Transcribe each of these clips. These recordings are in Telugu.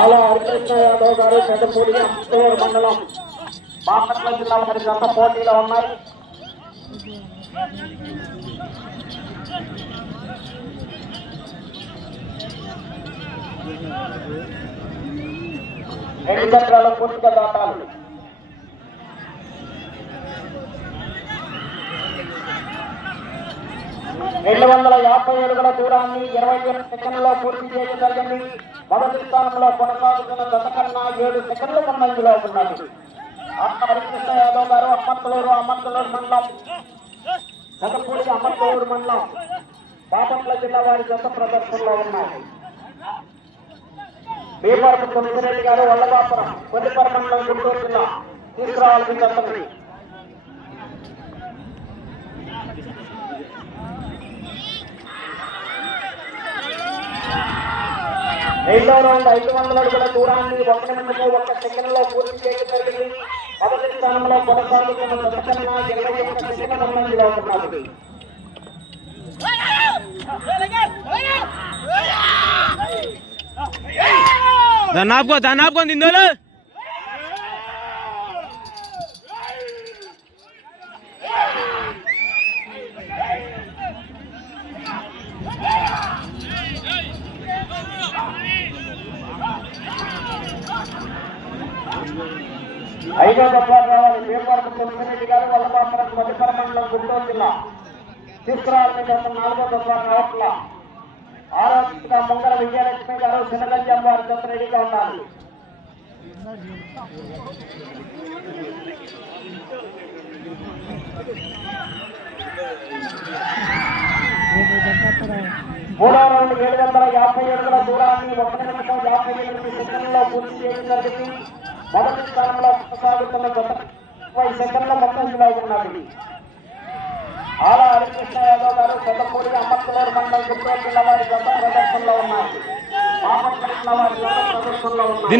అలా హరికృష్ణ యాదవ్ గారు పెద్దపూడి అంతూరు మండలం బాపట్ల జిల్లా వారి గత పోటీలో ఉన్నాయి. రెండు చక్రాల పూర్తిగా దాటాలి. రెండు 250 అడుగుల దూరాన్ని 27 సెకండ్లలో పూర్తి చేయడం జరిగింది. మొదటి స్థానంలో కొనసాగుతున్న జత కన్నా 7 సెకండ్ల ముందంజలో ఉన్నది. హరికృష్ణ యాదవ్ గారు అమ్మత్తలూరు మండలం పెద్దపూడి అమ్మత్తలూరు మండలం బాపట్ల జిల్లా వారి జత ప్రదర్శనలో ఉన్నాయి. బీపరపు తొమ్మిదిరెడ్డి గారు వల్లభాపురం కొద్దిపర మండలం గుంటూరు జిల్లా తీసుకురావాల్సిన జతని. రెండో రౌండ్ 500 అడుగుల దూరాన్ని 1 నిమిషం 1 సెకండ్లో పూర్తి చేయడం జరిగింది. మొదటి స్థానంలో కొనసాగుతున్న జత కన్నా 21 సెకండ్ల ముందంజలో ఉన్నది. దాన్ని ఆపుకో దిందోలు. ఐదో దఫాలు రావాలి. బీపరపు తొమ్మిదిరెడ్డి గారు వల్లభాపురం కొద్దిపర మండలం గుంటూరు జిల్లా తీసుకురావాలని 4వ దఫాలు రావట్ల. 6వ ముంగల విజయలక్ష్మి గారు శనగంజం వారి జత రెడీగా ఉండాలి. మూడో రౌండ్ 750 అడుగుల దూరాన్ని 1 నిమిషం 58 సెకండ్లలో పూర్తి చేయడం జరిగింది. మొదటి స్థానంలో కొనసాగుతున్న జత 30 సెకండ్ల ముందంజలో ఉన్నది. ఆల హరికృష్ణ యాదవ్ గారు పెద్దపూడి అమ్మత్తలూరు మండలం గుంటూరు జిల్లా వారి జత ప్రదర్శనలో ఉన్నాయి. బాపట్ల జిల్లా వారి జత ప్రదర్శనలో ఉన్నాయి.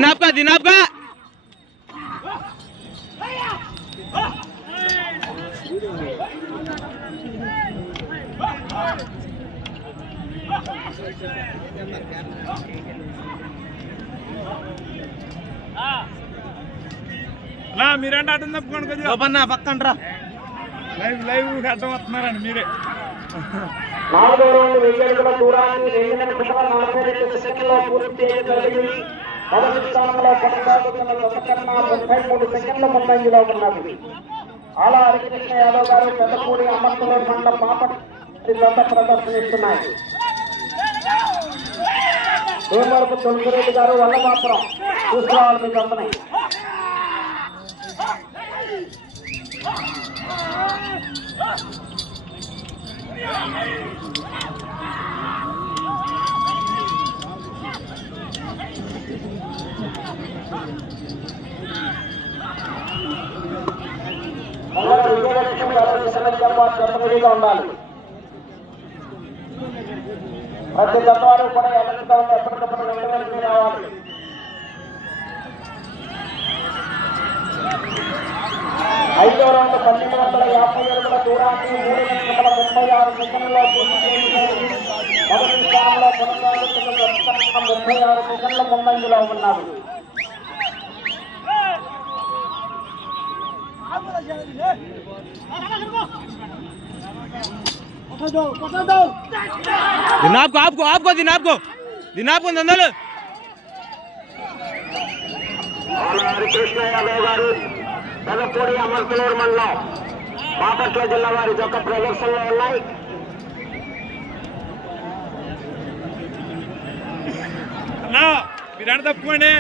మీరంటే అడ్డం తప్పుకోండి కొంచెం పక్కండ్రా. లైవ్ అడ్డం వస్తున్నారండి మీరే. 4వ రౌండ్ 1000 అడుగుల దూరాన్ని 2 నిమిషాల 42 సెకండ్లలో పూర్తి చేయడం జరిగింది. మొదటి స్థానంలో కొనసాగుతున్న జత కన్నా 33 సెకండ్ల ముందంజలో ఉన్నది. ఆల హరికృష్ణ యాదవ్ గారు పెద్దపూడి అమ్మత్తలూరు మండలం బాపట్ల జత ప్రదర్శనిస్తున్నాయి. బీపరపు తొమ్మిదిరెడ్డి గారు వల్లభాపురం తీసుకురావాలని జతని. విజయలక్ష్మి గారు శనగంజం వారి జత రెడీగా ఉండాలి. ప్రతి జత వారు కూడా ఎలక్ట్గా ఉంటే ఎప్పటికప్పుడు వెంటనే రావాలి. ఐదో రౌండ్ 1250 అడుగుల దూరాన్ని 3 నిమిషాల 36 సెకండ్లలో పూర్తి చేయడం. మొదటి స్థానంలో కొనసాగుతున్న జత కన్నా 36 సెకండ్ల ముందంజలో ఉన్నది. ఆపుకో దందలు. హరికృష్ణ యాదవ్ గారు పెద్దపూడి అమ్మత్తలూరు మండలం బాపట్ల జిల్లా వారి జత ప్రదర్శనలో ఉన్నాయి. మీరంటే తప్పుకోండి.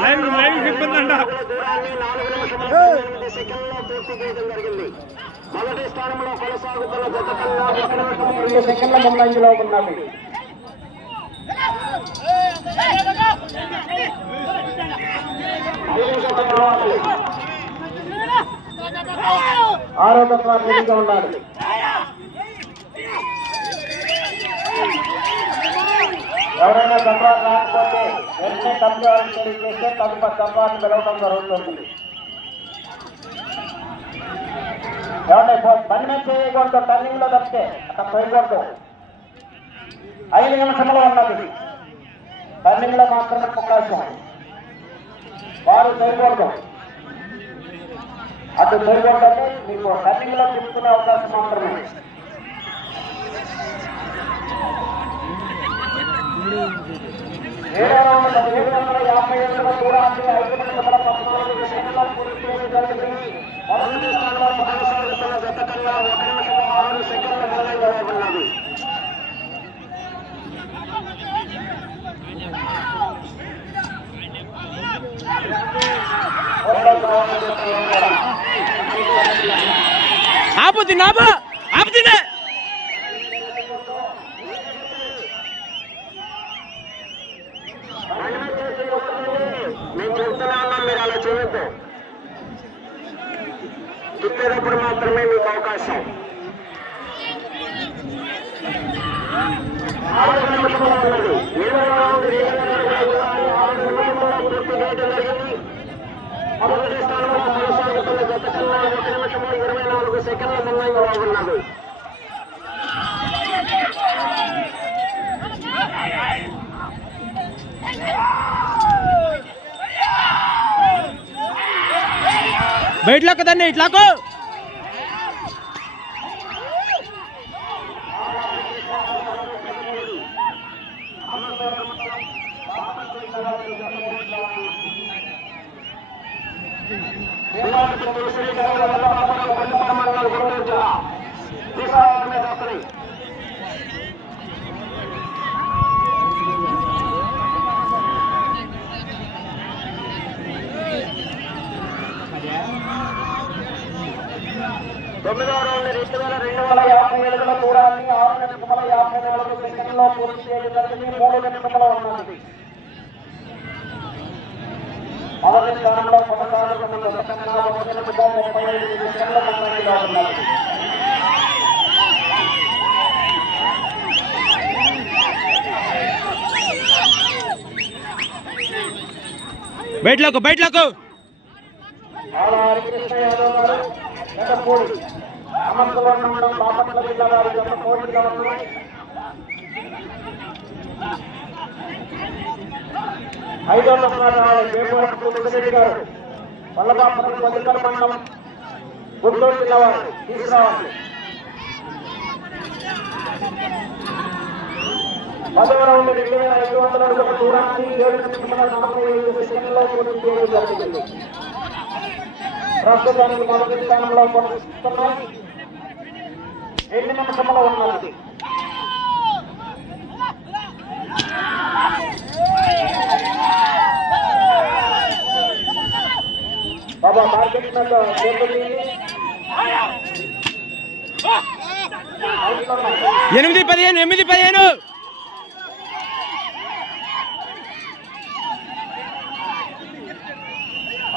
లైవ్ ఇబ్బంది అంట. దూరాన్ని 4 నిమిషాల 8 సెకండ్లలో పూర్తి చేయడం జరిగింది. మొదటి స్థానంలో కొనసాగుతున్న జత కన్నా 1 నిమిషం 2 సెకండ్ల ముందంజలో ఉన్నది. ఆరో దఫా రెడీగా ఉండాలి. ఎవరైనా దఫాలు రాకపోతే వెంటనే తప్పుకోవాలని తెలియజేస్తే తదుపరి దఫాను పిలవడం జరుగుతుంది. పని మీద చేయకూడదు, టర్నింగ్ లో తప్పితే అక్కడ చేయకూడదు. 5 నిమిషంలో ఉన్నది, టర్నింగ్ లో మాత్రమే అవకాశం, వారు చేయకూడదు. అటు చేయకూడదంటే మీకు టర్నింగ్ లో తిప్పుకునే అవకాశం మాత్రమే. ఏడవ రౌండ్ 757 దూరాన్ని 5 నిమిషాల 14 సెకండ్ల పూర్తి చేయడం జరిగింది. మొదటి స్థానంలో కొనసాగుతున్న జత కన్నా 1 నిమిషం 6 సెకండ్ల ముందంజలో ఉన్నది. మేము చెప్తున్నా ఉన్నాం, మీరు అలా చేయొద్దు. తిప్పేటప్పుడు మాత్రమే మీకు అవకాశం. 6 నిమిషంలో ఉన్నది. 7వ రౌండ్ 6 నిమిషంలో పూర్తి చేయడం జరిగింది. మొదటి స్థానంలో కొనసాగుతున్న జత కన్నా 1 నిమిషం 24 సెకండ్ల ముందంజలో ఉన్నది. బయటలోకి దాన్ని ఇట్లాకు తొమ్మిదవ రౌండ్ 2257 దూరాన్ని 6 నిమిషముల 54 సెకండ్లో పూర్తి చేయడం జరిగింది. 3 నిమిషముల ఉన్నది. మొదటి స్థానంలో కొనసాగుతున్న జత కన్నా 1 నిమిషం 35 సెకండ్ల ముందంజలో ఉన్నది. బయటలోకి హరికృష్ణ యాదవ్ గారు జతపూడి అమర్తవరం మండలం బాపట్ల జిల్లా వారి జత పోటీలో ఉన్నాయి. ఐదవ స్థానాలు వేపూరి గారు వల్లభాపురం కొద్దికర మండలం గుంటూరు జిల్లా వారు తీసుకురావాలి. 10వ రౌండ్ 2500 అడుగుల దూరాన్ని 7 నిమిషముల 45 సెకండ్లో పూర్తి చేయడం జరిగింది. ప్రస్తుతానికి మొదటి స్థానంలో కొనసాగుతున్నాయి. 2 నిమిషముల ఉన్నది. బాబా మార్కెట్ మీద చేపట్టి 8-15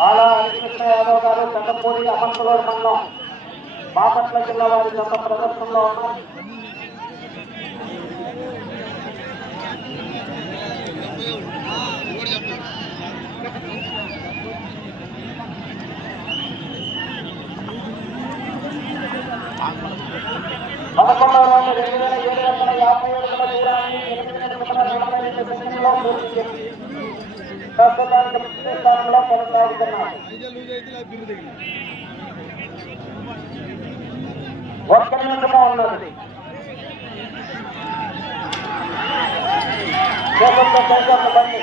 ఆలా హరికృష్ణ యాదవ్ గారు జతపూడి అమర్తవరం మండలం బాపట్ల జిల్లా వారి జత ప్రదర్శనలో ఉన్నారు. పదకొండవ రౌండ్ 2757 అడుగుల దూరాన్ని 8 నిమిషముల 42 సెకండ్లో పూర్తి చేసి ప్రస్తుతానికి మొదటి స్థానంలో కొనసాగుతున్నాయి. 1 నిమిషము ఉన్నది. చేపలతో సైకిల్ బండి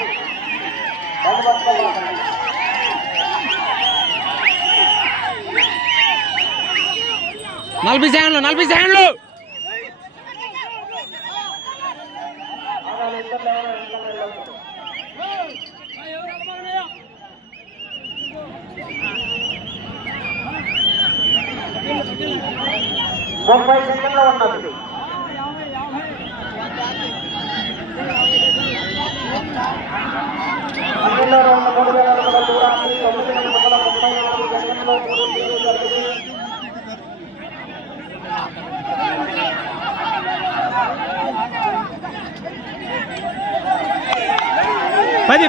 40 సెకండ్లు ముప్పై సెకండ్లు ఉన్నది. పన్నెండవ రౌండ్ 3000 అడుగుల దూరాన్ని 9 నిమిషముల 34 సెకండ్లో పూర్తి చేయడం జరిగింది. పది